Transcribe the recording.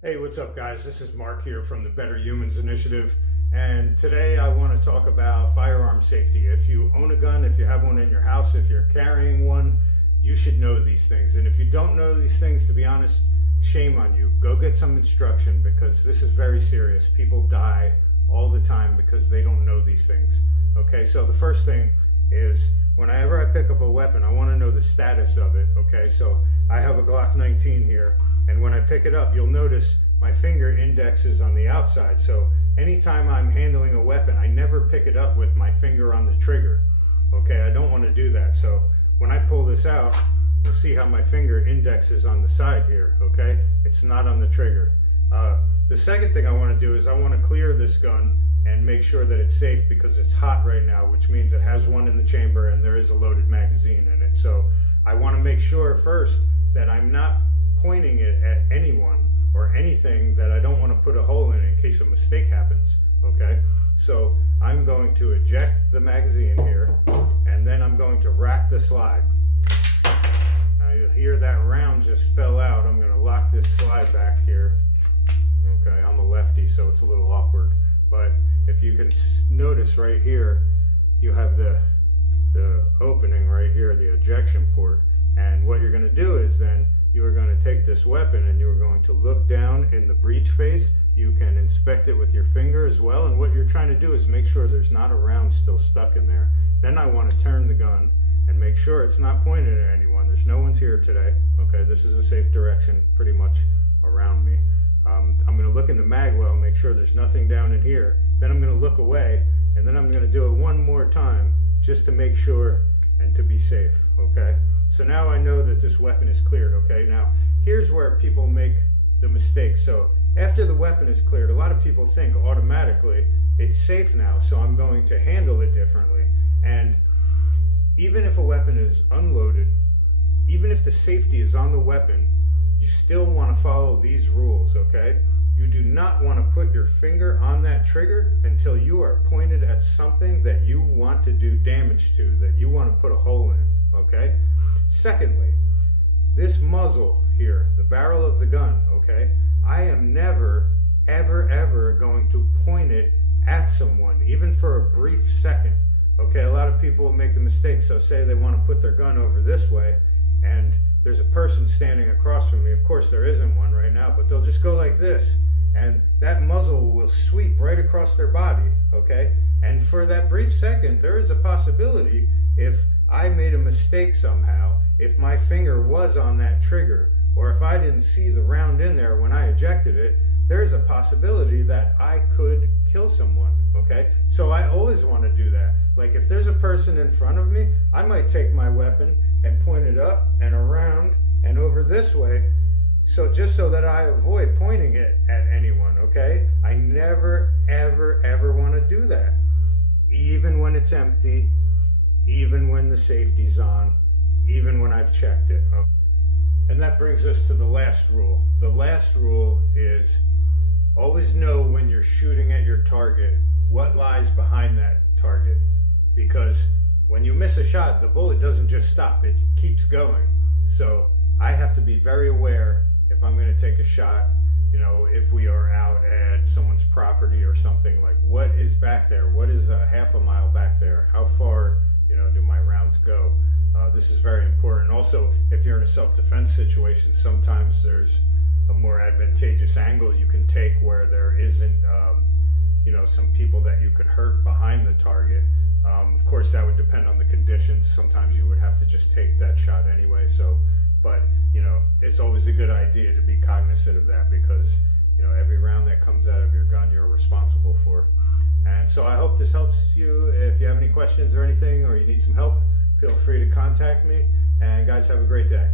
Hey, what's up, guys? This is Mark here from the Better Humans Initiative, and today I want to talk about firearm safety. If you own a gun, if you have one in your house, if you're carrying one, you should know these things. And if you don't know these things, to be honest, shame on you. Go get some instruction, because this is very serious. People die all the time because they don't know these things. Okay, so the first thing is, whenever I pick up a weapon, I want to know the status of it. Okay, so I have a Glock 19 here, and when I pick it up, you'll notice my finger index is on the outside. So anytime I'm handling a weapon, I never pick it up with my finger on the trigger. Okay, I don't want to do that. So when I pull this out, you'll see how my finger index is on the side here. Okay, it's not on the trigger. The second thing I want to do is I want to clear this gun and make sure that it's safe, because it's hot right now, which means it has one in the chamber and there is a loaded magazine in it. So I want to make sure first that I'm not pointing it at anyone or anything that I don't want to put a hole in case a mistake happens. Okay, so I'm going to eject the magazine here, and then I'm going to rack the slide. Now you'll hear that round just fell out. I'm going to lock this slide back here. Okay, I'm a lefty, so it's a little awkward, but if you can notice right here, you have the opening right here, the ejection port. And what you're going to do is then you are going to take this weapon and you are going to look down in the breech face. You can inspect it with your finger as well, and what you're trying to do is make sure there's not a round still stuck in there. Then I want to turn the gun and make sure it's not pointed at anyone. There's no one's here today. Okay, this is a safe direction pretty much around me. I'm going to look in the mag well, make sure there's nothing down in here. Then I'm going to look away, and then I'm going to do it one more time just to make sure and to be safe. Okay, so now I know that this weapon is cleared. Okay, now here's where people make the mistake. So after the weapon is cleared, a lot of people think automatically it's safe now, so I'm going to handle it differently. And even if a weapon is unloaded, even if the safety is on the weapon, you still want to follow these rules. Okay, you do not want to put your finger on that trigger until you are pointed at something that you want to do damage to, that you want to put a hole in. Okay, secondly, this muzzle here, the barrel of the gun, okay, I am never ever going to point it at someone, even for a brief second. Okay, a lot of people make the mistake. So say they want to put their gun over this way, and there's a person standing across from me. Of course there isn't one right now, but they'll just go like this, and that muzzle will sweep right across their body. Okay, and for that brief second, there is a possibility, if I made a mistake somehow, if my finger was on that trigger, or if I didn't see the round in there when I ejected it, there's a possibility that I could kill someone. Okay, so I always want to do that. Like if there's a person in front of me, I might take my weapon and point it up and around and over this way, so just so that I avoid pointing it at anyone. Okay, I never ever want to do that, even when it's empty, even when the safety's on, even when I've checked it. Okay. And that brings us to the last rule. The last rule is always know when you're shooting at your target what lies behind that target, because when you miss a shot, the bullet doesn't just stop, it keeps going. So I have to be very aware if I'm going to take a shot, you know, if we are out at someone's property or something, like what is back there? What is a half a mile back there? How far, you know, do my rounds go? This is very important. Also, if you're in a self-defense situation, sometimes there's a more advantageous angle you can take where there isn't, you know, some people that you could hurt behind the target. Of course, that would depend on the conditions. Sometimes you would have to just take that shot anyway. So, but you know, it's always a good idea to be cognizant of that, because you know, every round that comes out of your gun, you're responsible for. And so I hope this helps you. If you have any questions or anything, or you need some help, feel free to contact me. And guys, have a great day.